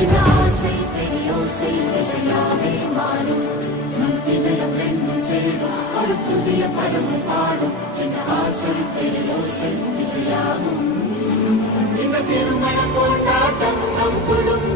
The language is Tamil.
சின்ன ஆசை பெரியோசை இசையாவே மாறும் இதயம் ரெண்டும் சேரும் ஒரு புதிய பதமும் பாடும் சின்ன ஆசை பெரியோசை இசையாகும் இந்த திருமண கொண்டாட்டம் நம் குடும்பம்